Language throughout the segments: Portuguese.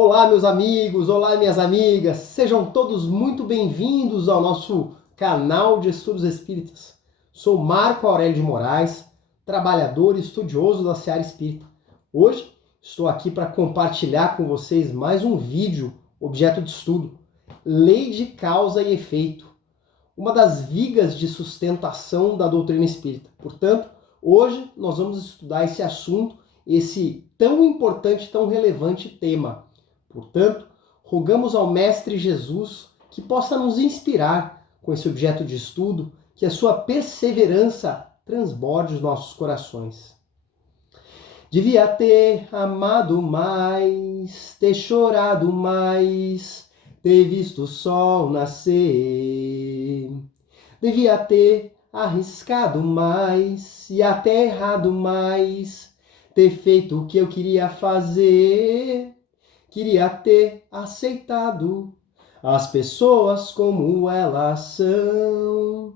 Olá, meus amigos, olá, minhas amigas, sejam todos muito bem-vindos ao nosso canal de Estudos Espíritas. Sou Marco Aurélio de Moraes, trabalhador e estudioso da Seara Espírita. Hoje estou aqui para compartilhar com vocês mais um vídeo objeto de estudo, Lei de Causa e Efeito, uma das vigas de sustentação da doutrina espírita. Portanto, hoje nós vamos estudar esse assunto, esse tão importante, tão relevante tema. Portanto, rogamos ao Mestre Jesus que possa nos inspirar com esse objeto de estudo, que a sua perseverança transborde os nossos corações. Devia ter amado mais, ter chorado mais, ter visto o sol nascer. Devia ter arriscado mais e até errado mais, ter feito o que eu queria fazer. Queria ter aceitado as pessoas como elas são.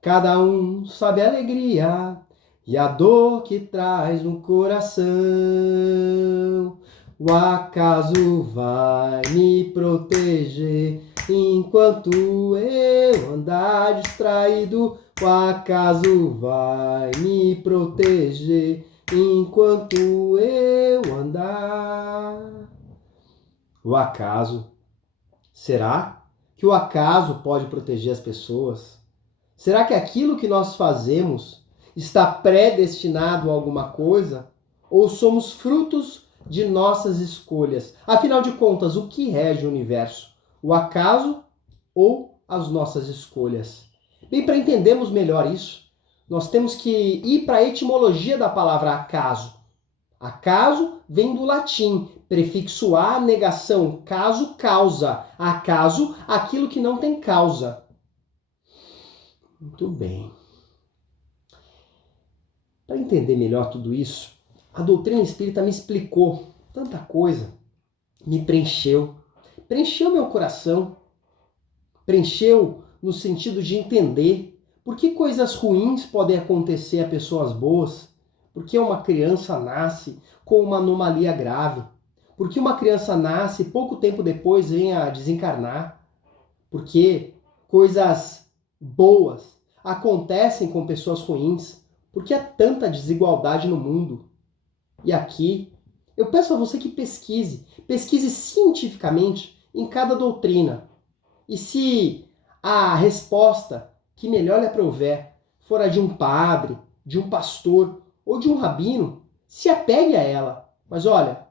Cada um sabe a alegria e a dor que traz no coração. O acaso vai me proteger enquanto eu andar distraído. O acaso vai me proteger enquanto eu andar. O acaso. Será que o acaso pode proteger as pessoas? Será que aquilo que nós fazemos está predestinado a alguma coisa? Ou somos frutos de nossas escolhas? Afinal de contas, o que rege o universo? O acaso ou as nossas escolhas? Bem, para entendermos melhor isso, nós temos que ir para a etimologia da palavra acaso. Acaso vem do latim, prefixo a, negação, caso, causa. Acaso, aquilo que não tem causa. Muito bem. Para entender melhor tudo isso, a doutrina espírita me explicou tanta coisa, me preencheu. Preencheu meu coração, preencheu no sentido de entender por que coisas ruins podem acontecer a pessoas boas. Por que uma criança nasce com uma anomalia grave? Por que uma criança nasce e pouco tempo depois vem a desencarnar? Por que coisas boas acontecem com pessoas ruins? Por que há tanta desigualdade no mundo? E aqui, eu peço a você que pesquise cientificamente em cada doutrina. E se a resposta que melhor lhe aprouver for a de um padre, de um pastor, ou de um rabino, se apegue a ela. Mas olha,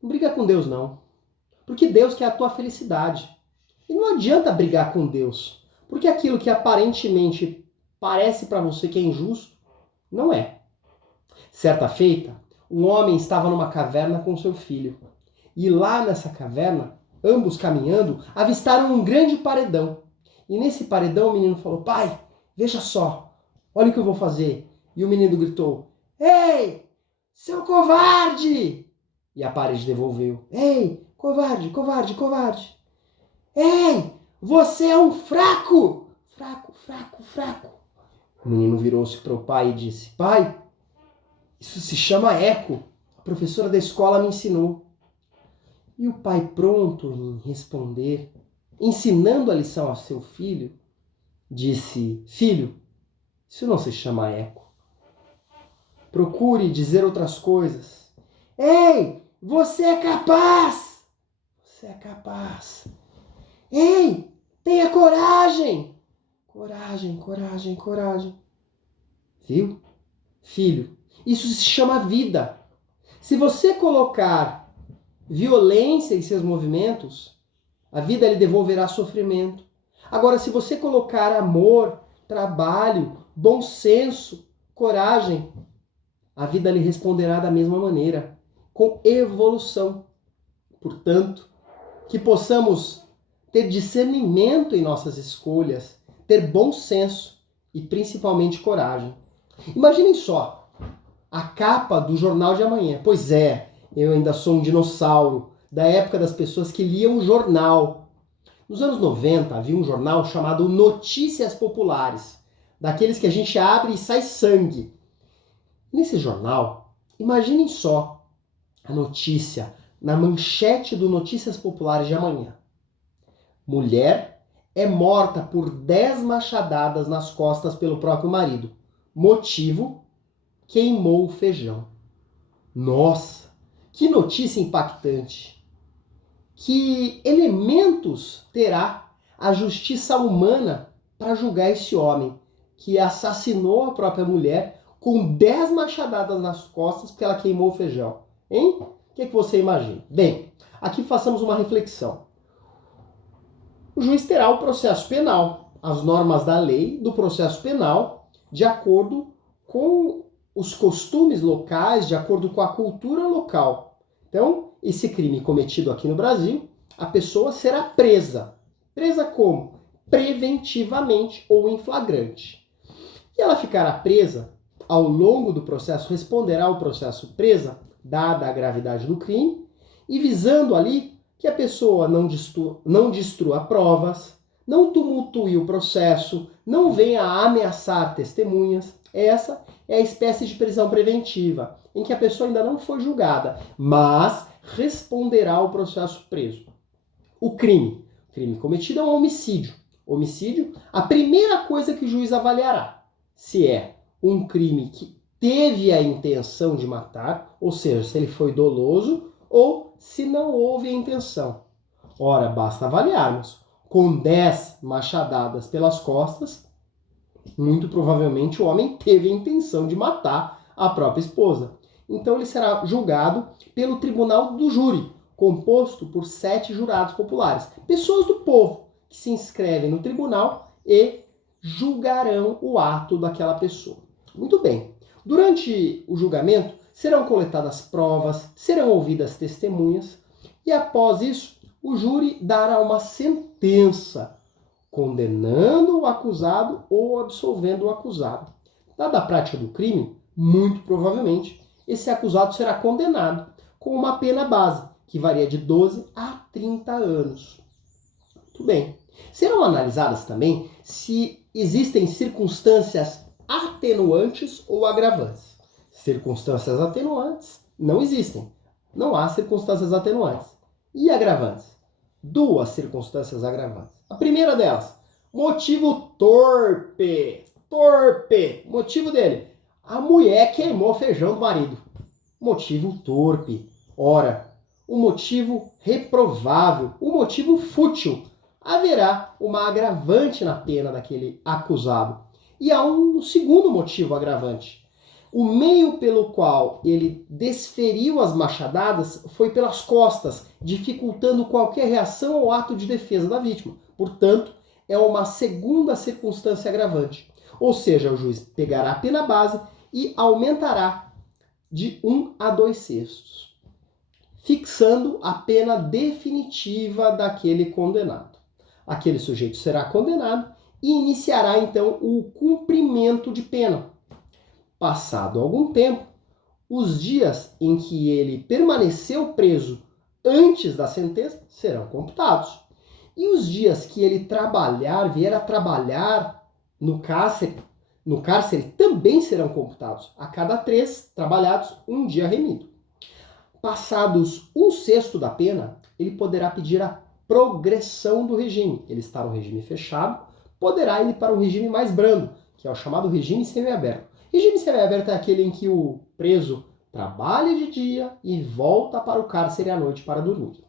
não briga com Deus não. Porque Deus quer a tua felicidade. E não adianta brigar com Deus. Porque aquilo que aparentemente parece para você que é injusto, não é. Certa feita, um homem estava numa caverna com seu filho. E lá nessa caverna, ambos caminhando, avistaram um grande paredão. E nesse paredão o menino falou: pai, veja só, olha o que eu vou fazer. E o menino gritou: ei, seu covarde! E a parede devolveu: ei, covarde, covarde, covarde. Ei, você é um fraco! Fraco, fraco, fraco. O menino virou-se para o pai e disse: pai, isso se chama eco. A professora da escola me ensinou. E o pai, pronto em responder, ensinando a lição ao seu filho, disse: filho, isso não se chama eco. Procure dizer outras coisas. Ei, você é capaz! Você é capaz. Ei, tenha coragem! Coragem, coragem, coragem. Viu? Filho, isso se chama vida. Se você colocar violência em seus movimentos, a vida lhe devolverá sofrimento. Agora, se você colocar amor, trabalho, bom senso, coragem, a vida lhe responderá da mesma maneira, com evolução. Portanto, que possamos ter discernimento em nossas escolhas, ter bom senso e principalmente coragem. Imaginem só a capa do Jornal de Amanhã. Pois é, eu ainda sou um dinossauro da época das pessoas que liam o jornal. Nos anos 90 havia um jornal chamado Notícias Populares, daqueles que a gente abre e sai sangue. Nesse jornal, imaginem só a notícia na manchete do Notícias Populares de amanhã. Mulher é morta por 10 machadadas nas costas pelo próprio marido. Motivo: queimou o feijão. Nossa, que notícia impactante! Que elementos terá a justiça humana para julgar esse homem que assassinou a própria mulher com 10 machadadas nas costas porque ela queimou o feijão? Hein? O que você imagina? Bem, aqui façamos uma reflexão. O juiz terá o processo penal, as normas da lei do processo penal, de acordo com os costumes locais, de acordo com a cultura local. Então, esse crime cometido aqui no Brasil, a pessoa será presa. Presa como? Preventivamente ou em flagrante. E ela ficará presa, ao longo do processo, responderá ao processo presa, dada a gravidade do crime, e visando ali que a pessoa não destrua provas, não tumultue o processo, não venha a ameaçar testemunhas. Essa é a espécie de prisão preventiva, em que a pessoa ainda não foi julgada, mas responderá ao processo preso. O crime cometido é um homicídio. Homicídio, a primeira coisa que o juiz avaliará, se é um crime que teve a intenção de matar, ou seja, se ele foi doloso, ou se não houve a intenção. Ora, basta avaliarmos. Com 10 machadadas pelas costas, muito provavelmente o homem teve a intenção de matar a própria esposa. Então ele será julgado pelo tribunal do júri, composto por 7 jurados populares, pessoas do povo que se inscrevem no tribunal e julgarão o ato daquela pessoa. Muito bem. Durante o julgamento, serão coletadas provas, serão ouvidas testemunhas e após isso, o júri dará uma sentença condenando o acusado ou absolvendo o acusado. Dada a prática do crime, muito provavelmente, esse acusado será condenado com uma pena base, que varia de 12 a 30 anos. Muito bem. Serão analisadas também se existem circunstâncias atenuantes ou agravantes. Circunstâncias atenuantes não existem. Não há circunstâncias atenuantes. E agravantes? 2 circunstâncias agravantes. A primeira delas, motivo torpe. Torpe. Motivo dele, a mulher queimou o feijão do marido. Motivo torpe. Ora, o motivo reprovável, o motivo fútil. Haverá uma agravante na pena daquele acusado. E há um segundo motivo agravante. O meio pelo qual ele desferiu as machadadas foi pelas costas, dificultando qualquer reação ao ato de defesa da vítima. Portanto, é uma segunda circunstância agravante. Ou seja, o juiz pegará a pena base e aumentará de 1 a 2/6, fixando a pena definitiva daquele condenado. Aquele sujeito será condenado e iniciará então o cumprimento de pena. Passado algum tempo, os dias em que ele permaneceu preso antes da sentença serão computados. E os dias que ele vier a trabalhar no cárcere também serão computados. A cada 3 trabalhados, um dia remido. Passados 1/6 da pena, ele poderá pedir a progressão do regime. Ele está no regime fechado, poderá ir para o regime mais brando, que é o chamado regime semiaberto. Regime semiaberto é aquele em que o preso trabalha de dia e volta para o cárcere à noite para dormir.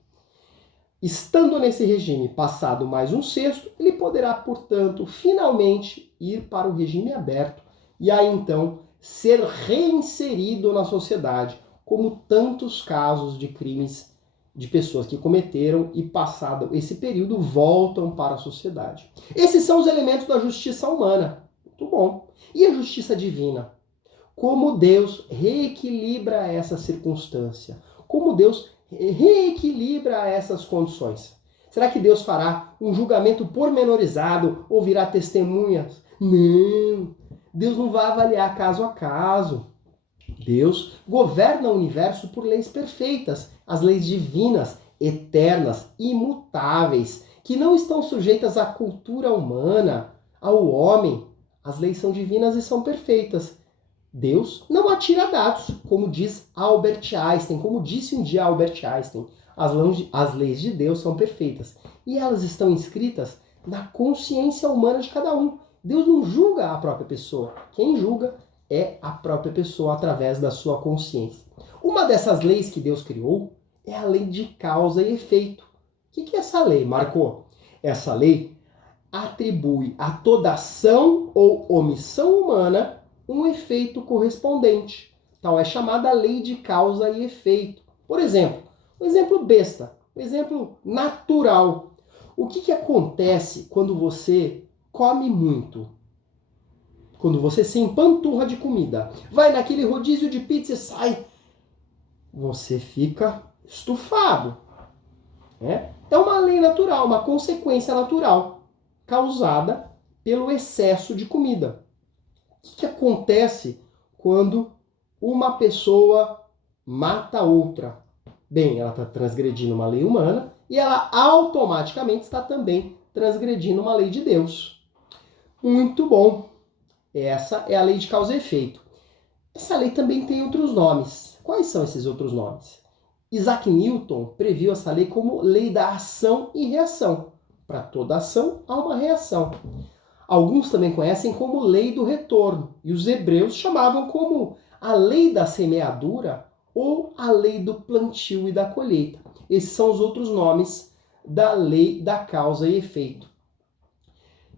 Estando nesse regime passado mais 1/6, ele poderá, portanto, finalmente ir para o regime aberto e aí então ser reinserido na sociedade, como tantos casos de crimes de pessoas que cometeram e passado esse período voltam para a sociedade. Esses são os elementos da justiça humana. Muito bom. E a justiça divina? Como Deus reequilibra essa circunstância? Como Deus reequilibra essas condições? Será que Deus fará um julgamento pormenorizado, ouvirá testemunhas? Não. Deus não vai avaliar caso a caso. Deus governa o universo por leis perfeitas, as leis divinas, eternas, imutáveis, que não estão sujeitas à cultura humana, ao homem. As leis são divinas e são perfeitas. Deus não atira dados, como diz Albert Einstein, como disse um dia Albert Einstein. As leis de Deus são perfeitas e elas estão inscritas na consciência humana de cada um. Deus não julga a própria pessoa. Quem julga é a própria pessoa através da sua consciência. Uma dessas leis que Deus criou é a lei de causa e efeito. O que é essa lei, Marco? Essa lei atribui a toda ação ou omissão humana um efeito correspondente. Tal é chamada lei de causa e efeito. Por exemplo, um exemplo besta, um exemplo natural. O que acontece quando você come muito? Quando você se empanturra de comida, vai naquele rodízio de pizza e sai, você fica estufado. É uma lei natural, uma consequência natural, causada pelo excesso de comida. O que acontece quando uma pessoa mata outra? Bem, ela está transgredindo uma lei humana e ela automaticamente está também transgredindo uma lei de Deus. Muito bom. Essa é a lei de causa e efeito. Essa lei também tem outros nomes. Quais são esses outros nomes? Isaac Newton previu essa lei como lei da ação e reação. Para toda ação, há uma reação. Alguns também conhecem como lei do retorno, e os hebreus chamavam como a lei da semeadura ou a lei do plantio e da colheita. Esses são os outros nomes da lei da causa e efeito.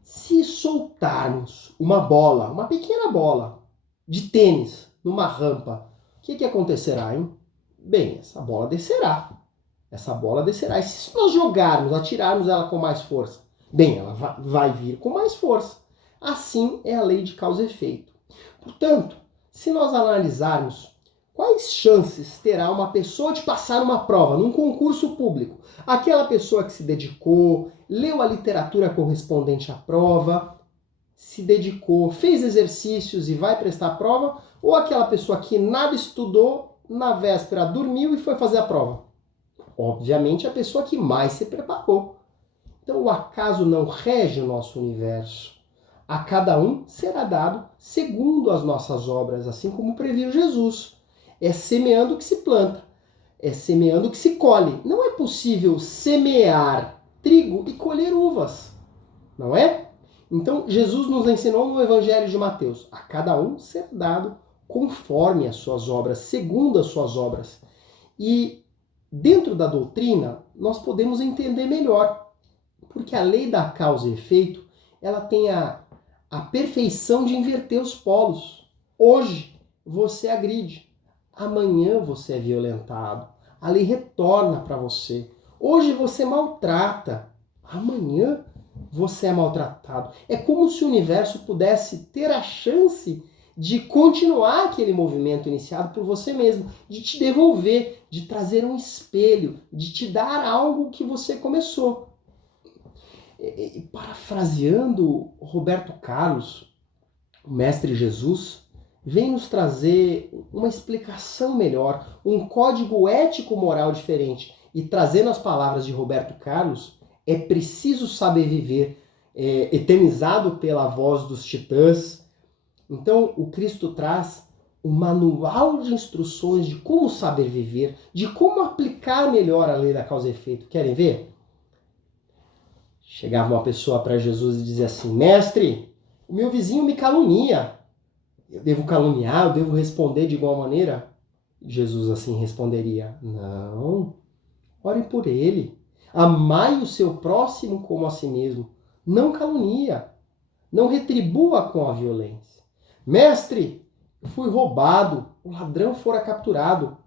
Se soltarmos uma bola, uma pequena bola de tênis numa rampa, o que acontecerá, hein? Bem, essa bola descerá. Essa bola descerá. E se nós jogarmos, atirarmos ela com mais força? Bem, ela vai vir com mais força. Assim é a lei de causa e efeito. Portanto, se nós analisarmos quais chances terá uma pessoa de passar uma prova, num concurso público, aquela pessoa que se dedicou, leu a literatura correspondente à prova, se dedicou, fez exercícios e vai prestar a prova, ou aquela pessoa que nada estudou, na véspera dormiu e foi fazer a prova? Obviamente a pessoa que mais se preparou. Então o acaso não rege o nosso universo. A cada um será dado segundo as nossas obras, assim como previu Jesus. É semeando que se planta, é semeando que se colhe. Não é possível semear trigo e colher uvas, não é? Então Jesus nos ensinou no Evangelho de Mateus, a cada um será dado conforme as suas obras, segundo as suas obras. E dentro da doutrina, nós podemos entender melhor, porque a lei da causa e efeito, ela tem a perfeição de inverter os polos. Hoje você agride, amanhã você é violentado. A lei retorna para você. Hoje você maltrata, amanhã você é maltratado. É como se o universo pudesse ter a chance de continuar aquele movimento iniciado por você mesmo, de te devolver, de trazer um espelho, de te dar algo que você começou. Parafraseando Roberto Carlos, o Mestre Jesus, vem nos trazer uma explicação melhor, um código ético-moral diferente. E trazendo as palavras de Roberto Carlos, é preciso saber viver, eternizado pela voz dos Titãs. Então, o Cristo traz um manual de instruções de como saber viver, de como aplicar melhor a lei da causa e efeito. Querem ver? Chegava uma pessoa para Jesus e dizia assim: Mestre, o meu vizinho me calunia. Eu devo caluniar? Eu devo responder de igual maneira? Jesus assim responderia: Não, ore por ele. Amai o seu próximo como a si mesmo. Não calunia. Não retribua com a violência. Mestre, eu fui roubado, o ladrão fora capturado.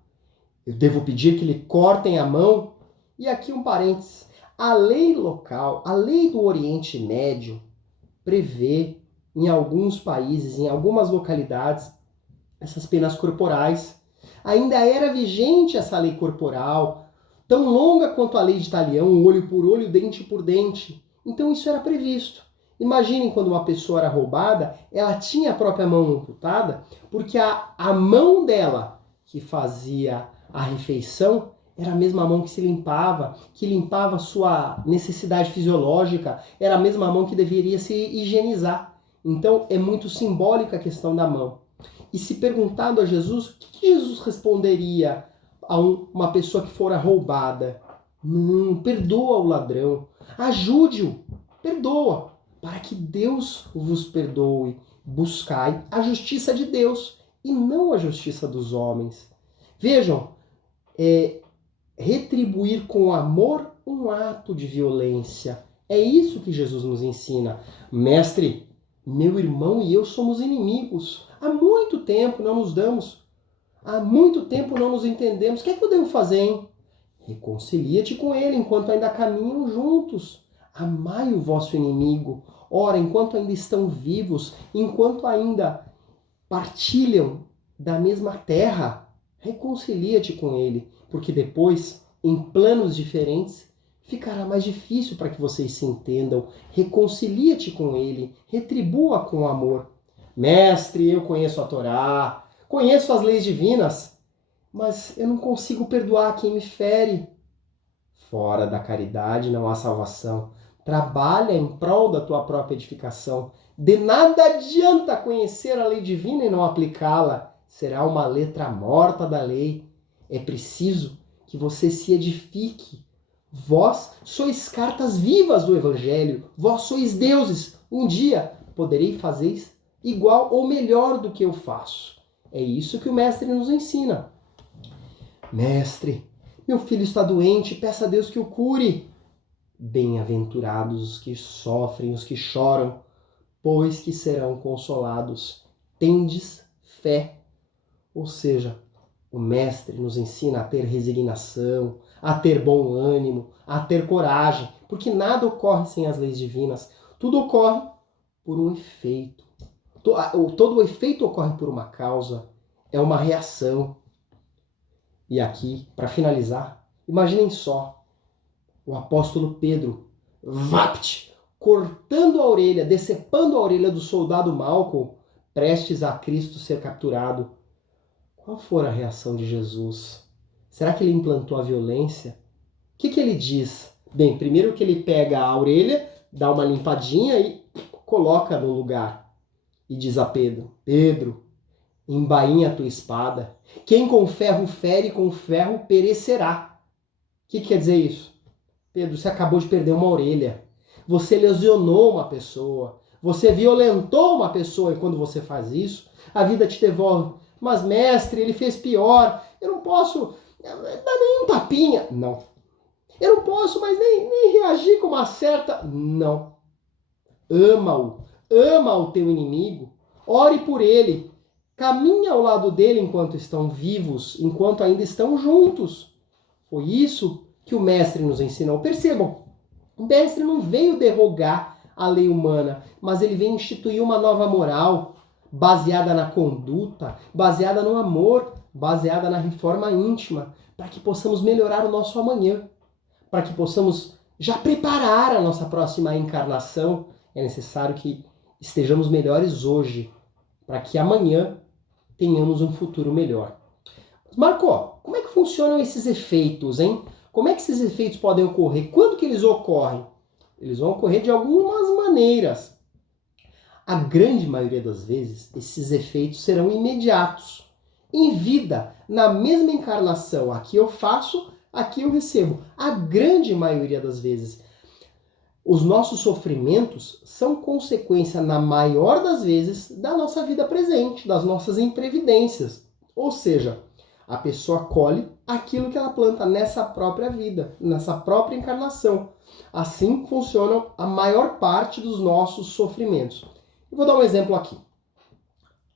Eu devo pedir que lhe cortem a mão? E aqui um parênteses. A lei local, a lei do Oriente Médio, prevê em alguns países, em algumas localidades, essas penas corporais. Ainda era vigente essa lei corporal, tão longa quanto a lei de Talião, olho por olho, dente por dente. Então isso era previsto. Imaginem quando uma pessoa era roubada, ela tinha a própria mão amputada, porque a mão dela que fazia a refeição era a mesma mão que se limpava, que limpava a sua necessidade fisiológica, era a mesma mão que deveria se higienizar. Então é muito simbólica a questão da mão. e se perguntado a Jesus, o que Jesus responderia a uma pessoa que fora roubada? Não, perdoa o ladrão, ajude-o, perdoa, para que Deus vos perdoe. Buscai a justiça de Deus e não a justiça dos homens. Vejam, retribuir com amor um ato de violência. É isso que Jesus nos ensina. Mestre, meu irmão e eu somos inimigos. Há muito tempo não nos damos. Há muito tempo não nos entendemos. O que é que eu devo fazer, hein? Reconcilia-te com ele enquanto ainda caminham juntos. Amai o vosso inimigo. Ora, enquanto ainda estão vivos, enquanto ainda partilham da mesma terra, reconcilia-te com ele, porque depois, em planos diferentes, ficará mais difícil para que vocês se entendam. Reconcilia-te com ele, retribua com amor. Mestre, eu conheço a Torá, conheço as leis divinas, mas eu não consigo perdoar quem me fere. Fora da caridade não há salvação. Trabalha em prol da tua própria edificação. De nada adianta conhecer a lei divina e não aplicá-la. Será uma letra morta da lei. É preciso que você se edifique. Vós sois cartas vivas do Evangelho. Vós sois deuses. Um dia poderei fazer igual ou melhor do que eu faço. É isso que o Mestre nos ensina. Mestre, meu filho está doente, peça a Deus que o cure. Bem-aventurados os que sofrem, os que choram, pois que serão consolados. Tendes fé. Ou seja, o Mestre nos ensina a ter resignação, a ter bom ânimo, a ter coragem, porque nada ocorre sem as leis divinas. Tudo ocorre por um efeito. Todo o efeito ocorre por uma causa, é uma reação. E aqui, para finalizar, imaginem só o apóstolo Pedro, vapt, cortando a orelha, decepando a orelha do soldado Malcolm, prestes a Cristo ser capturado. Qual for a reação de Jesus? Será que ele implantou a violência? O que ele diz? Bem, primeiro que ele pega a orelha, dá uma limpadinha e coloca no lugar. E diz a Pedro, Pedro, embainha a tua espada. Quem com ferro fere, com ferro perecerá. O que quer dizer isso? Pedro, você acabou de perder uma orelha. Você lesionou uma pessoa. Você violentou uma pessoa e quando você faz isso, a vida te devolve. Mas, mestre, ele fez pior. Eu não posso dar nem um tapinha. Não. Eu não posso mais nem reagir com uma certa... Não. Ama-o. Ama o teu inimigo. Ore por ele. Caminha ao lado dele enquanto estão vivos, enquanto ainda estão juntos. Foi isso que o Mestre nos ensinou. Percebam, o Mestre não veio derrogar a lei humana, mas ele veio instituir uma nova moral, baseada na conduta, baseada no amor, baseada na reforma íntima, para que possamos melhorar o nosso amanhã, para que possamos já preparar a nossa próxima encarnação. É necessário que estejamos melhores hoje, para que amanhã tenhamos um futuro melhor. Marco, como é que funcionam esses efeitos, hein? Como é que esses efeitos podem ocorrer? Quando que eles ocorrem? Eles vão ocorrer de algumas maneiras. A grande maioria das vezes, esses efeitos serão imediatos. Em vida, na mesma encarnação, aqui eu faço, aqui eu recebo. A grande maioria das vezes. Os nossos sofrimentos são consequência, na maior das vezes, da nossa vida presente, das nossas imprevidências. Ou seja, a pessoa colhe aquilo que ela planta nessa própria vida, nessa própria encarnação. Assim funcionam a maior parte dos nossos sofrimentos. Eu vou dar um exemplo aqui.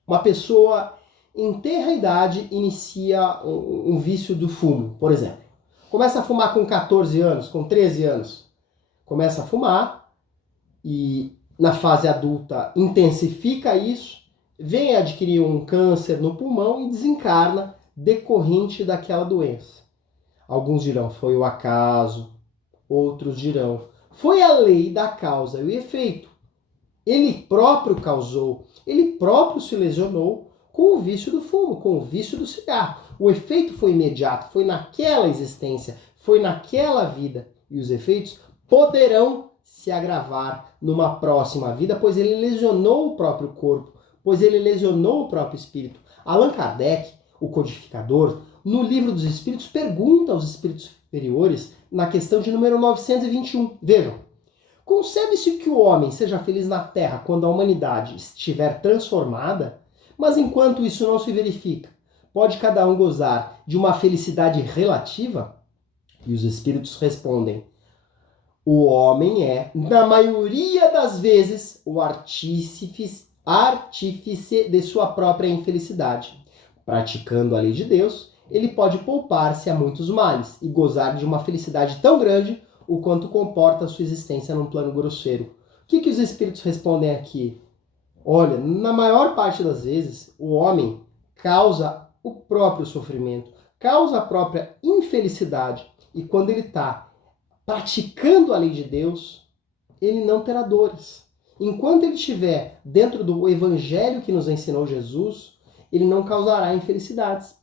Uma pessoa em tenra idade inicia um vício do fumo, por exemplo. Começa a fumar com 14 anos, com 13 anos. Começa a fumar e na fase adulta intensifica isso, vem adquirir um câncer no pulmão e desencarna decorrente daquela doença. Alguns dirão, foi o acaso, outros dirão, foi a lei da causa e o efeito. Ele próprio causou, ele próprio se lesionou com o vício do fumo, com o vício do cigarro. O efeito foi imediato, foi naquela existência, foi naquela vida. E os efeitos poderão se agravar numa próxima vida, pois ele lesionou o próprio corpo, pois ele lesionou o próprio espírito. Allan Kardec, o codificador, no Livro dos Espíritos, pergunta aos espíritos superiores na questão de número 921. Vejam, concebe-se que o homem seja feliz na Terra quando a humanidade estiver transformada, mas enquanto isso não se verifica, pode cada um gozar de uma felicidade relativa? E os espíritos respondem: o homem é, na maioria das vezes, o artífice de sua própria infelicidade. Praticando a lei de Deus, ele pode poupar-se a muitos males e gozar de uma felicidade tão grande o quanto comporta a sua existência num plano grosseiro. O que os espíritos respondem aqui? Olha, na maior parte das vezes, o homem causa o próprio sofrimento, causa a própria infelicidade. E quando ele está praticando a lei de Deus, ele não terá dores. Enquanto ele estiver dentro do evangelho que nos ensinou Jesus, ele não causará infelicidades.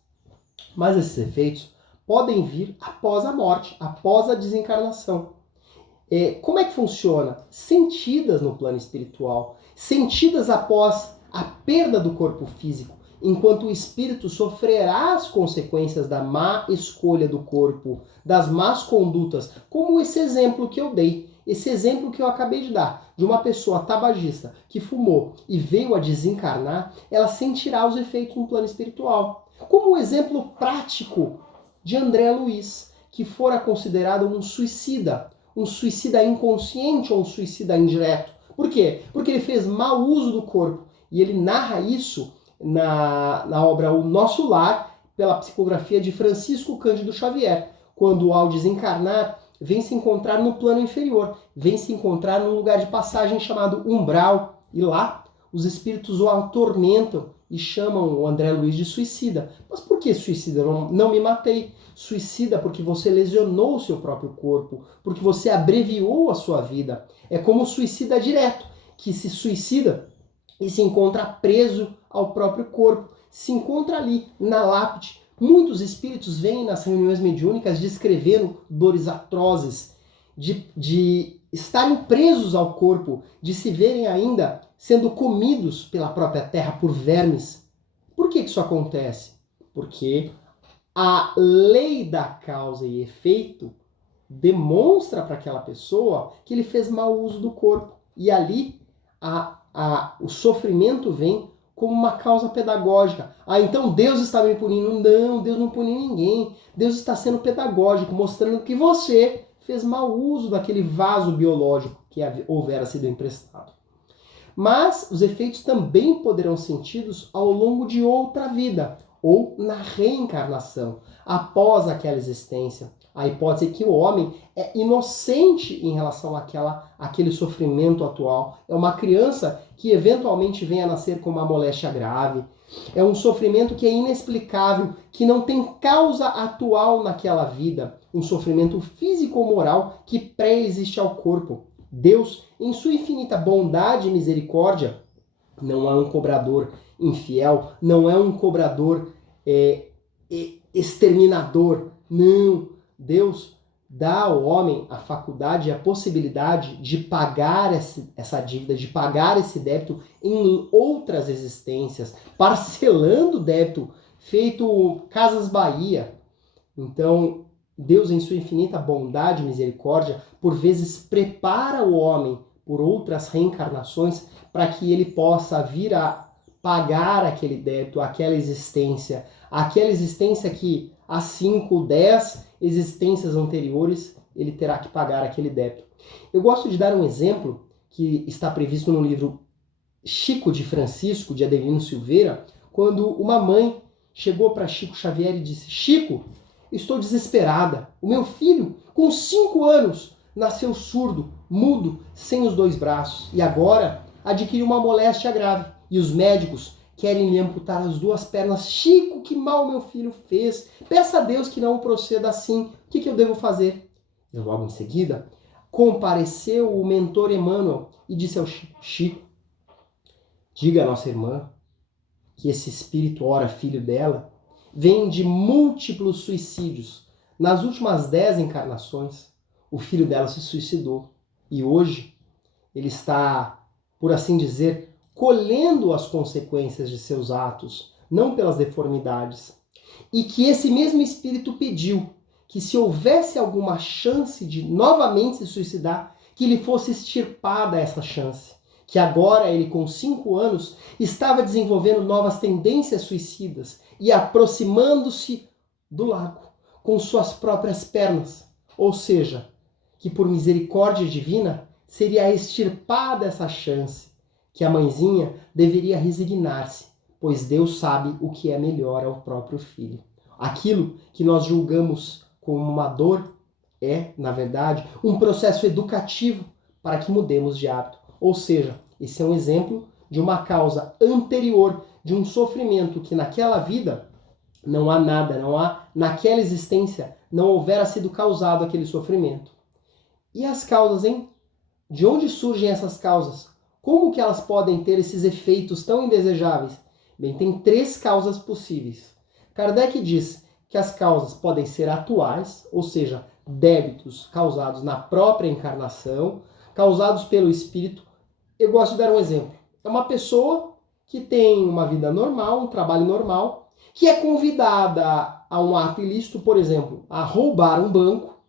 Mas esses efeitos podem vir após a morte, após a desencarnação. Como é que funciona? Sentidas no plano espiritual, sentidas após a perda do corpo físico, enquanto o espírito sofrerá as consequências da má escolha do corpo, das más condutas, como esse exemplo que eu dei, esse exemplo que eu acabei de dar, de uma pessoa tabagista que fumou e veio a desencarnar, ela sentirá os efeitos no plano espiritual. Como um exemplo prático de André Luiz, que fora considerado um suicida inconsciente ou um suicida indireto. Por quê? Porque ele fez mau uso do corpo. E ele narra isso na obra O Nosso Lar, pela psicografia de Francisco Cândido Xavier, quando ao desencarnar vem se encontrar no plano inferior, vem se encontrar num lugar de passagem chamado umbral, e lá os espíritos o atormentam e chamam o André Luiz de suicida. Mas por que suicida? Não me matei. Suicida porque você lesionou o seu próprio corpo, porque você abreviou a sua vida. É como o suicida direto, que se suicida e se encontra preso ao próprio corpo, se encontra ali, na lápide. Muitos espíritos vêm nas reuniões mediúnicas descrevendo dores atrozes, de estarem presos ao corpo, de se verem ainda sendo comidos pela própria terra por vermes. Por que isso acontece? Porque a lei da causa e efeito demonstra para aquela pessoa que ele fez mau uso do corpo. E ali o sofrimento vem como uma causa pedagógica. Então Deus está me punindo. Não, Deus não puniu ninguém. Deus está sendo pedagógico, mostrando que você fez mau uso daquele vaso biológico que houvera sido emprestado. Mas os efeitos também poderão ser sentidos ao longo de outra vida, ou na reencarnação, após aquela existência. A hipótese é que o homem é inocente em relação àquele sofrimento atual. É uma criança que eventualmente venha a nascer com uma moléstia grave. É um sofrimento que é inexplicável, que não tem causa atual naquela vida. Um sofrimento físico ou moral que pré-existe ao corpo. Deus, em sua infinita bondade e misericórdia, não é um cobrador infiel, não é um cobrador exterminador. Não. Deus dá ao homem a faculdade e a possibilidade de pagar essa dívida, de pagar esse débito em outras existências, parcelando o débito, feito Casas Bahia. Então, Deus, em sua infinita bondade e misericórdia, por vezes prepara o homem por outras reencarnações para que ele possa vir a pagar aquele débito, aquela existência que há 5, 10 existências anteriores ele terá que pagar aquele débito. Eu gosto de dar um exemplo que está previsto no livro Chico de Francisco, de Adelino Silveira, quando uma mãe chegou para Chico Xavier e disse: Chico, estou desesperada. O meu filho, com 5 anos, nasceu surdo, mudo, sem os 2 braços e agora adquiriu uma moléstia grave. E os médicos querem lhe amputar as 2 pernas. Chico, que mal meu filho fez. Peça a Deus que não proceda assim. O que eu devo fazer? E logo em seguida, compareceu o mentor Emmanuel e disse ao Chico: diga à nossa irmã que esse espírito, ora filho dela, vem de múltiplos suicídios. Nas últimas 10 encarnações, o filho dela se suicidou. E hoje ele está, por assim dizer, colhendo as consequências de seus atos, não pelas deformidades. E que esse mesmo espírito pediu que, se houvesse alguma chance de novamente se suicidar, que lhe fosse extirpada essa chance. Que agora ele, com 5 anos, estava desenvolvendo novas tendências suicidas e aproximando-se do lago com suas próprias pernas. Ou seja, que por misericórdia divina seria extirpada essa chance, que a mãezinha deveria resignar-se, pois Deus sabe o que é melhor ao próprio filho. Aquilo que nós julgamos como uma dor é, na verdade, um processo educativo para que mudemos de hábito. Ou seja, esse é um exemplo de uma causa anterior, de um sofrimento que naquela vida não há nada, não há, naquela existência, não houvera sido causado aquele sofrimento. E as causas, hein? De onde surgem essas causas? Como que elas podem ter esses efeitos tão indesejáveis? Bem, tem 3 causas possíveis. Kardec diz que as causas podem ser atuais, ou seja, débitos causados na própria encarnação, causados pelo espírito. Eu gosto de dar um exemplo. É uma pessoa que tem uma vida normal, um trabalho normal, que é convidada a um ato ilícito, por exemplo, a roubar um banco,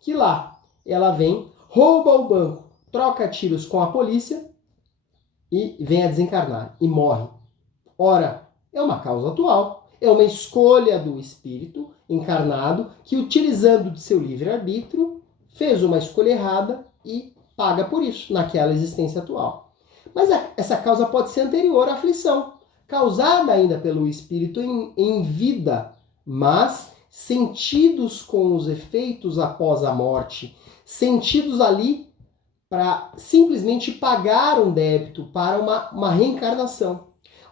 que lá ela vem, rouba o banco, troca tiros com a polícia e vem a desencarnar e morre. Ora, é uma causa atual, é uma escolha do espírito encarnado que, utilizando de seu livre-arbítrio, fez uma escolha errada e paga por isso naquela existência atual. Mas essa causa pode ser anterior à aflição, causada ainda pelo espírito em vida, mas sentidos com os efeitos após a morte, sentidos ali para simplesmente pagar um débito para uma reencarnação.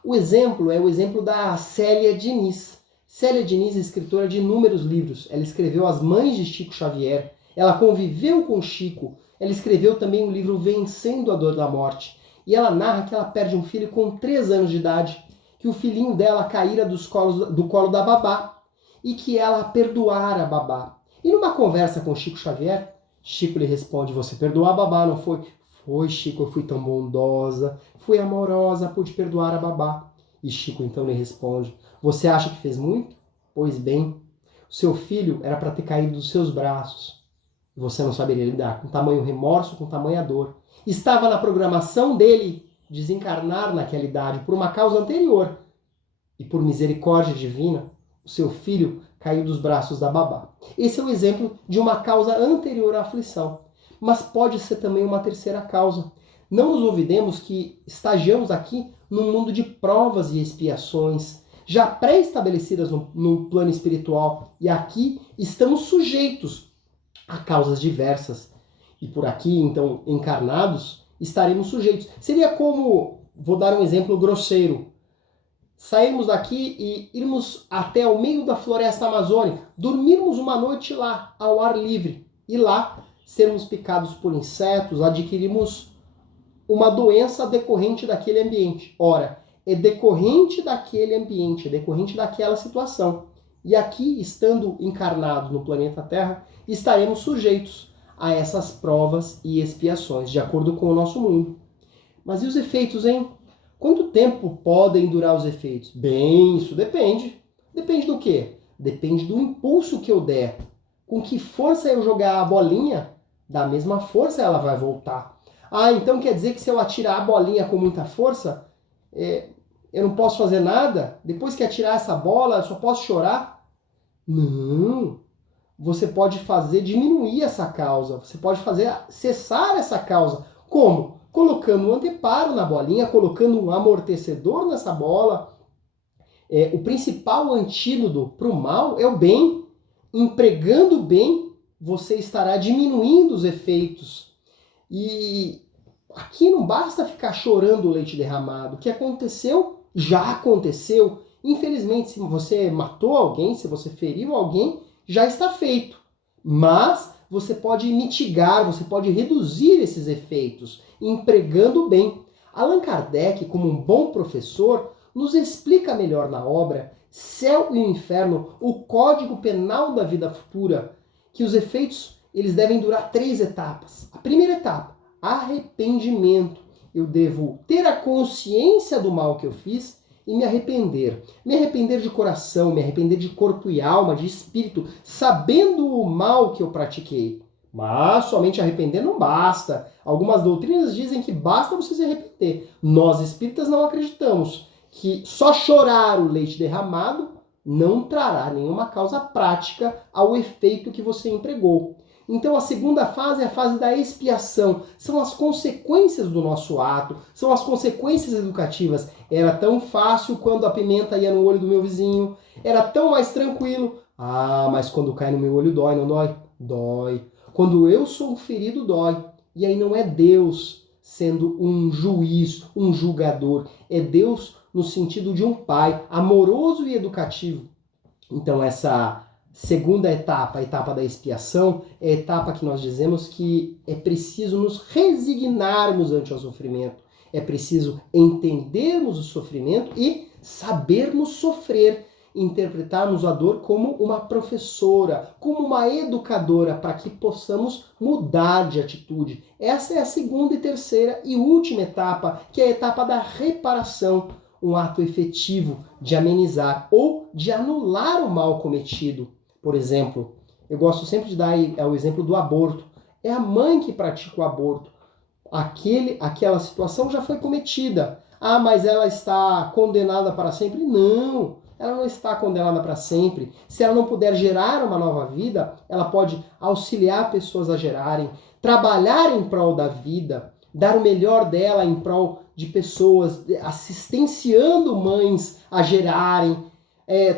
O exemplo é o exemplo da Célia Diniz. Célia Diniz é escritora de inúmeros livros. Ela escreveu As Mães de Chico Xavier, ela conviveu com Chico, ela escreveu também o livro Vencendo a Dor da Morte. E ela narra que ela perde um filho com 3 anos de idade, que o filhinho dela caíra do colo da babá e que ela perdoara a babá. E numa conversa com Chico Xavier, Chico lhe responde: você perdoou a babá, não foi? Foi, Chico, eu fui tão bondosa, fui amorosa, pude perdoar a babá. E Chico então lhe responde: você acha que fez muito? Pois bem, o seu filho era para ter caído dos seus braços. Você não saberia lidar com tamanho remorso, com tamanha dor. Estava na programação dele desencarnar naquela idade por uma causa anterior. E por misericórdia divina, o seu filho caiu dos braços da babá. Esse é o exemplo de uma causa anterior à aflição. Mas pode ser também uma terceira causa. Não nos olvidemos que estagiamos aqui num mundo de provas e expiações, já pré-estabelecidas no plano espiritual. E aqui estamos sujeitos a causas diversas. E por aqui, então, encarnados, estaremos sujeitos. Seria como, vou dar um exemplo grosseiro, sairmos daqui e irmos até o meio da floresta amazônica, dormirmos uma noite lá, ao ar livre, e lá sermos picados por insetos, adquirimos uma doença decorrente daquele ambiente. Ora, é decorrente daquele ambiente, é decorrente daquela situação. E aqui, estando encarnados no planeta Terra, estaremos sujeitos a essas provas e expiações, de acordo com o nosso mundo. Mas e os efeitos, hein? Quanto tempo podem durar os efeitos? Bem, isso depende. Depende do quê? Depende do impulso que eu der. Com que força eu jogar a bolinha, da mesma força ela vai voltar. Ah, então quer dizer que se eu atirar a bolinha com muita força, eu não posso fazer nada? Depois que atirar essa bola, eu só posso chorar? Não. Você pode fazer diminuir essa causa. Você pode fazer cessar essa causa. Como? Colocando um anteparo na bolinha, colocando um amortecedor nessa bola. O principal antídoto para o mal é o bem. Empregando o bem, você estará diminuindo os efeitos. E aqui não basta ficar chorando o leite derramado. O que aconteceu, já aconteceu. Infelizmente, se você matou alguém, se você feriu alguém, já está feito. Mas você pode mitigar, você pode reduzir esses efeitos, empregando bem. Allan Kardec, como um bom professor, nos explica melhor na obra Céu e Inferno, o Código Penal da Vida Futura, que os efeitos eles devem durar 3 etapas. A primeira etapa, arrependimento. Eu devo ter a consciência do mal que eu fiz e me arrepender. Me arrepender de coração, me arrepender de corpo e alma, de espírito, sabendo o mal que eu pratiquei. Mas somente arrepender não basta. Algumas doutrinas dizem que basta você se arrepender. Nós espíritas não acreditamos que só chorar o leite derramado não trará nenhuma causa prática ao efeito que você empregou. Então a segunda fase é a fase da expiação. São as consequências do nosso ato, são as consequências educativas. Era tão fácil quando a pimenta ia no olho do meu vizinho, era tão mais tranquilo. Ah, mas quando cai no meu olho dói, não dói? Dói. Quando eu sou ferido, dói. E aí não é Deus sendo um juiz, um julgador. É Deus no sentido de um pai amoroso e educativo. Então essa segunda etapa, a etapa da expiação, é a etapa que nós dizemos que é preciso nos resignarmos ante o sofrimento. É preciso entendermos o sofrimento e sabermos sofrer. Interpretarmos a dor como uma professora, como uma educadora, para que possamos mudar de atitude. Essa é a segunda e terceira e última etapa, que é a etapa da reparação, um ato efetivo de amenizar ou de anular o mal cometido. Por exemplo, eu gosto sempre de dar o exemplo do aborto. É a mãe que pratica o aborto. Aquela situação já foi cometida. Ah, mas ela está condenada para sempre? Não, ela não está condenada para sempre. Se ela não puder gerar uma nova vida, ela pode auxiliar pessoas a gerarem, trabalhar em prol da vida, dar o melhor dela em prol de pessoas, assistenciando mães a gerarem,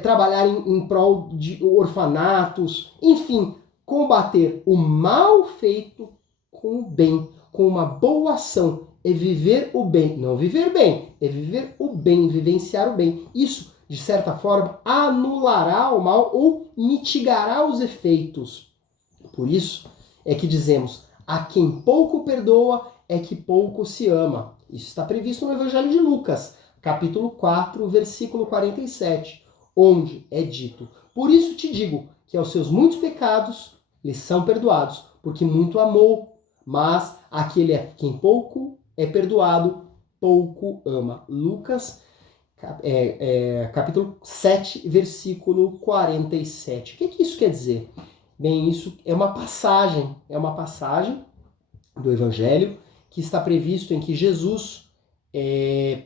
trabalhar em prol de orfanatos, enfim, combater o mal feito com o bem, com uma boa ação. É viver o bem, não viver bem, é viver o bem, vivenciar o bem. Isso, de certa forma, anulará o mal ou mitigará os efeitos. Por isso é que dizemos, a quem pouco perdoa é que pouco se ama. Isso está previsto no Evangelho de Lucas, capítulo 4, versículo 47, onde é dito: por isso te digo que aos seus muitos pecados lhes são perdoados, porque muito amou, mas aquele a quem pouco é perdoado, pouco ama. Lucas, capítulo 7, versículo 47. O que isso quer dizer? Bem, isso é uma passagem do Evangelho que está previsto em que Jesus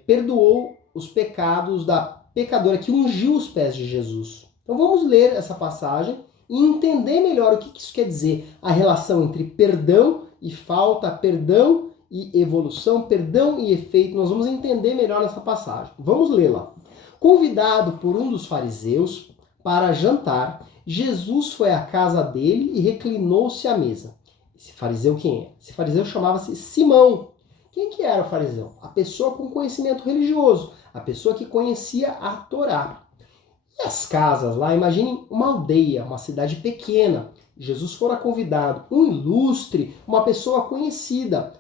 perdoou os pecados da pecadora que ungiu os pés de Jesus. Então vamos ler essa passagem e entender melhor o que isso quer dizer, a relação entre perdão e falta, perdão e evolução, perdão e efeito. Nós vamos entender melhor essa passagem. Vamos lê-la. Convidado por um dos fariseus para jantar, Jesus foi à casa dele e reclinou-se à mesa. Esse fariseu quem é? Esse fariseu chamava-se Simão. Quem que era o fariseu? A pessoa com conhecimento religioso, a pessoa que conhecia a Torá. E as casas lá, imaginem uma aldeia, uma cidade pequena. Jesus fora convidado, um ilustre, uma pessoa conhecida.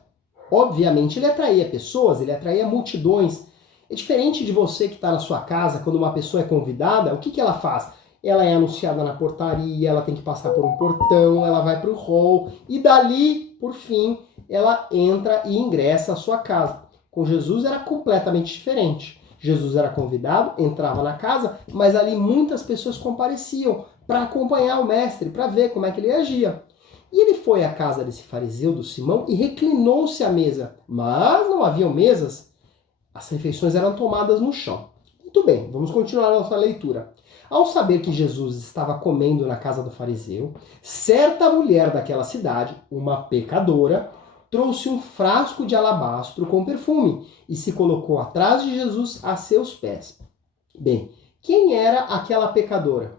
Obviamente ele atraía pessoas, ele atraía multidões. É diferente de você que está na sua casa, quando uma pessoa é convidada, o que ela faz? Ela é anunciada na portaria, ela tem que passar por um portão, ela vai para o hall e dali, por fim, ela entra e ingressa à sua casa. Com Jesus era completamente diferente. Jesus era convidado, entrava na casa, mas ali muitas pessoas compareciam para acompanhar o mestre, para ver como é que ele agia. E ele foi à casa desse fariseu, do Simão, e reclinou-se à mesa. Mas não haviam mesas, as refeições eram tomadas no chão. Muito bem, vamos continuar a nossa leitura. Ao saber que Jesus estava comendo na casa do fariseu, certa mulher daquela cidade, uma pecadora, trouxe um frasco de alabastro com perfume e se colocou atrás de Jesus a seus pés. Bem, quem era aquela pecadora?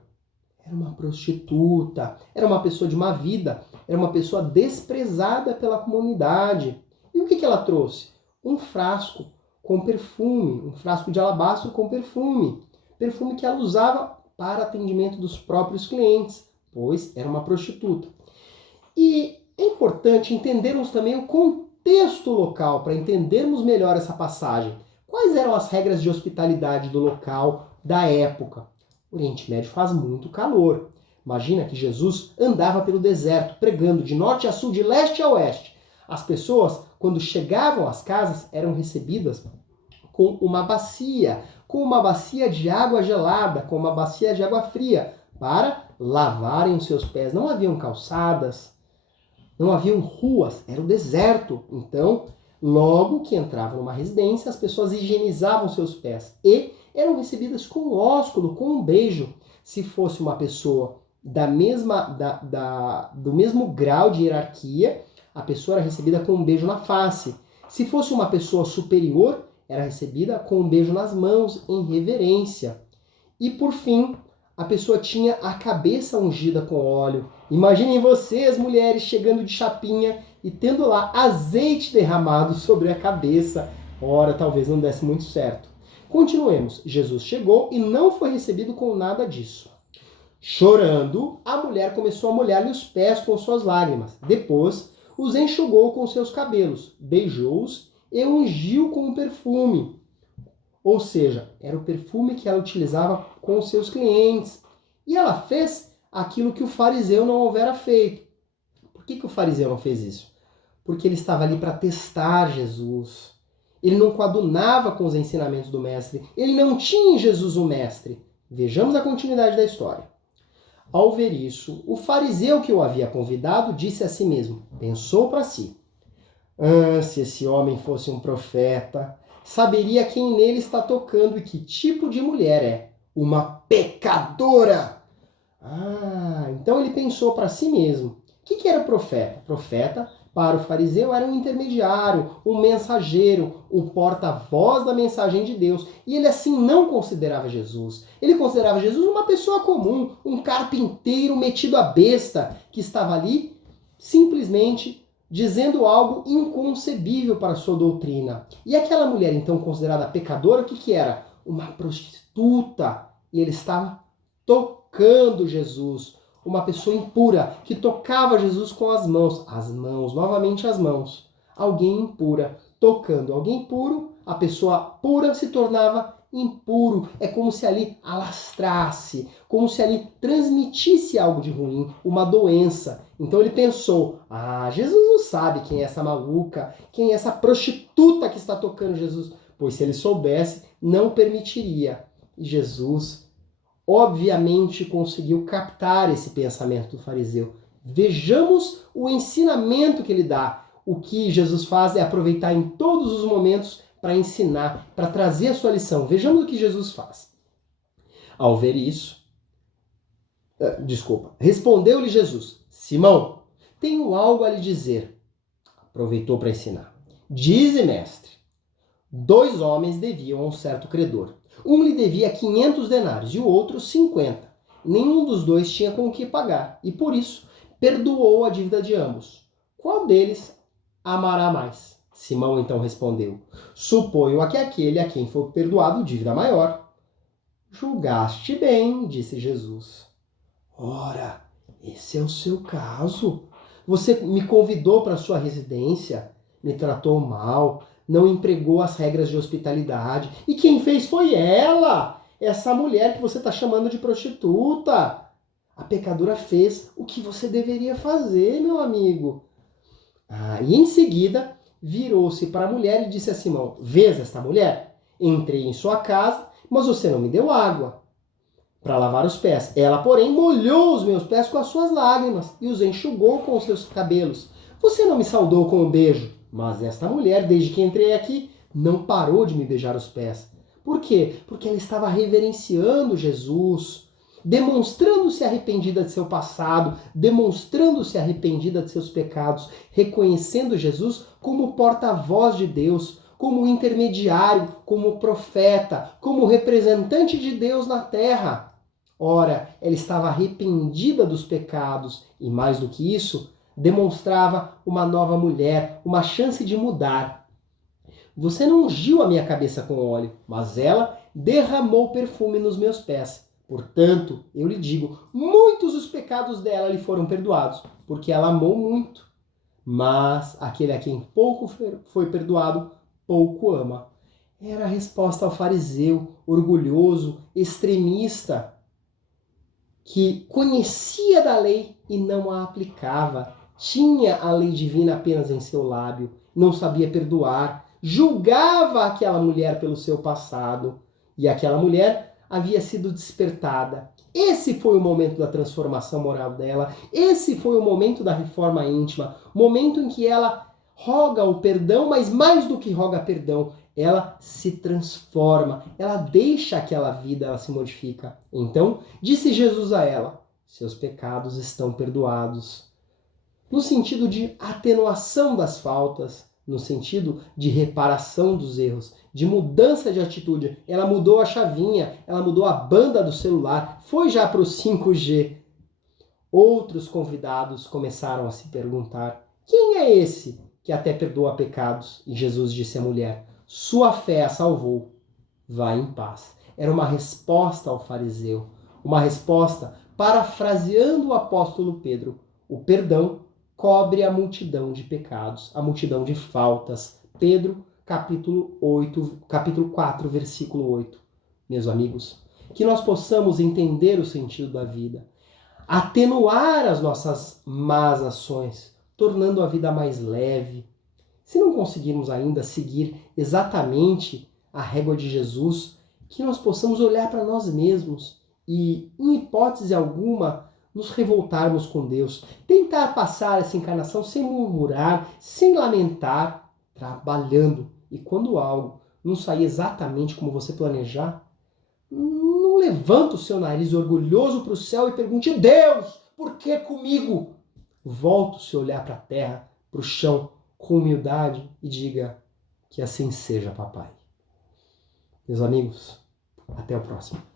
Era uma prostituta, era uma pessoa de má vida, era uma pessoa desprezada pela comunidade. E o que ela trouxe? Um frasco com perfume, um frasco de alabastro com perfume. Perfume que ela usava para atendimento dos próprios clientes, pois era uma prostituta. E é importante entendermos também o contexto local, para entendermos melhor essa passagem. Quais eram as regras de hospitalidade do local, da época? O Oriente Médio faz muito calor. Imagina que Jesus andava pelo deserto, pregando de norte a sul, de leste a oeste. As pessoas, quando chegavam às casas, eram recebidas com uma bacia de água gelada, com uma bacia de água fria, para lavarem os seus pés. Não haviam calçadas, não haviam ruas, era o deserto. Então, logo que entravam numa residência, as pessoas higienizavam seus pés e eram recebidas com ósculo, com um beijo. Se fosse uma pessoa do mesmo grau de hierarquia, a pessoa era recebida com um beijo na face. Se fosse uma pessoa superior, era recebida com um beijo nas mãos, em reverência. E por fim, a pessoa tinha a cabeça ungida com óleo. Imaginem vocês, mulheres, chegando de chapinha e tendo lá azeite derramado sobre a cabeça. Ora, talvez não desse muito certo. Continuemos. Jesus chegou e não foi recebido com nada disso. Chorando, a mulher começou a molhar-lhe os pés com suas lágrimas. Depois, os enxugou com seus cabelos, beijou-os e ungiu com um perfume. Ou seja, era o perfume que ela utilizava com os seus clientes. E ela fez aquilo que o fariseu não houvera feito. Por que o fariseu não fez isso? Porque ele estava ali para testar Jesus. Ele não coadunava com os ensinamentos do mestre. Ele não tinha em Jesus o mestre. Vejamos a continuidade da história. Ao ver isso, o fariseu que o havia convidado disse a si mesmo, pensou para si: se esse homem fosse um profeta, saberia quem nele está tocando e que tipo de mulher é. Uma pecadora! Então ele pensou para si mesmo. O que era o profeta? Profeta, para o fariseu, era um intermediário, um mensageiro, o porta-voz da mensagem de Deus. E ele assim não considerava Jesus. Ele considerava Jesus uma pessoa comum, um carpinteiro metido a besta, que estava ali simplesmente dizendo algo inconcebível para a sua doutrina. E aquela mulher, então, considerada pecadora, o que era? Uma prostituta. E ele estava tocando Jesus. Uma pessoa impura, que tocava Jesus com as mãos. As mãos, novamente as mãos. Alguém impura, tocando alguém puro, a pessoa pura se tornava impuro. É como se ali alastrasse, como se ali transmitisse algo de ruim, uma doença. Então ele pensou, Jesus não sabe quem é essa maluca, quem é essa prostituta que está tocando Jesus. Pois se ele soubesse, não permitiria. E Jesus obviamente conseguiu captar esse pensamento do fariseu. Vejamos o ensinamento que ele dá. O que Jesus faz é aproveitar em todos os momentos para ensinar, para trazer a sua lição. Vejamos o que Jesus faz. Ao ver isso, respondeu-lhe Jesus: Simão, tenho algo a lhe dizer. Aproveitou para ensinar. Dize, mestre. 2 homens deviam a um certo credor. Um lhe devia 500 denários e o outro 50. Nenhum dos dois tinha com o que pagar e, por isso, perdoou a dívida de ambos. Qual deles amará mais? Simão então respondeu: Suponho que aquele a quem foi perdoado dívida maior. Julgaste bem, disse Jesus. Ora, esse é o seu caso. Você me convidou para sua residência, me tratou mal, não empregou as regras de hospitalidade. E quem fez foi ela, essa mulher que você está chamando de prostituta. A pecadora fez o que você deveria fazer, meu amigo. E em seguida, virou-se para a mulher e disse a Simão: Vês esta mulher? Entrei em sua casa, mas você não me deu água para lavar os pés. Ela, porém, molhou os meus pés com as suas lágrimas e os enxugou com os seus cabelos. Você não me saudou com um beijo. Mas esta mulher, desde que entrei aqui, não parou de me beijar os pés. Por quê? Porque ela estava reverenciando Jesus, demonstrando-se arrependida de seu passado, demonstrando-se arrependida de seus pecados, reconhecendo Jesus como porta-voz de Deus, como intermediário, como profeta, como representante de Deus na terra. Ora, ela estava arrependida dos pecados e, mais do que isso, demonstrava uma nova mulher, uma chance de mudar. Você não ungiu a minha cabeça com óleo, mas ela derramou perfume nos meus pés. Portanto, eu lhe digo, muitos os pecados dela lhe foram perdoados, porque ela amou muito. Mas aquele a quem pouco foi perdoado, pouco ama. Era a resposta ao fariseu, orgulhoso, extremista, que conhecia da lei e não a aplicava. Tinha a lei divina apenas em seu lábio, não sabia perdoar, julgava aquela mulher pelo seu passado e aquela mulher havia sido despertada. Esse foi o momento da transformação moral dela, esse foi o momento da reforma íntima, momento em que ela roga o perdão, mas mais do que roga perdão, ela se transforma, ela deixa aquela vida, ela se modifica. Então, disse Jesus a ela: seus pecados estão perdoados. No sentido de atenuação das faltas, no sentido de reparação dos erros, de mudança de atitude. Ela mudou a chavinha, ela mudou a banda do celular, foi já para o 5G. Outros convidados começaram a se perguntar: quem é esse que até perdoa pecados? E Jesus disse à mulher: sua fé a salvou, vá em paz. Era uma resposta ao fariseu, uma resposta, parafraseando o apóstolo Pedro: o perdão cobre a multidão de pecados, a multidão de faltas. Pedro, capítulo 4, versículo 8. Meus amigos, que nós possamos entender o sentido da vida, atenuar as nossas más ações, tornando a vida mais leve. Se não conseguirmos ainda seguir exatamente a régua de Jesus, que nós possamos olhar para nós mesmos e, em hipótese alguma, nos revoltarmos com Deus, tentar passar essa encarnação sem murmurar, sem lamentar, trabalhando. E quando algo não sair exatamente como você planejar, não levanta o seu nariz orgulhoso para o céu e pergunte: Deus, por que comigo? Volta o seu olhar para a terra, para o chão, com humildade e diga: que assim seja, papai. Meus amigos, até o próximo.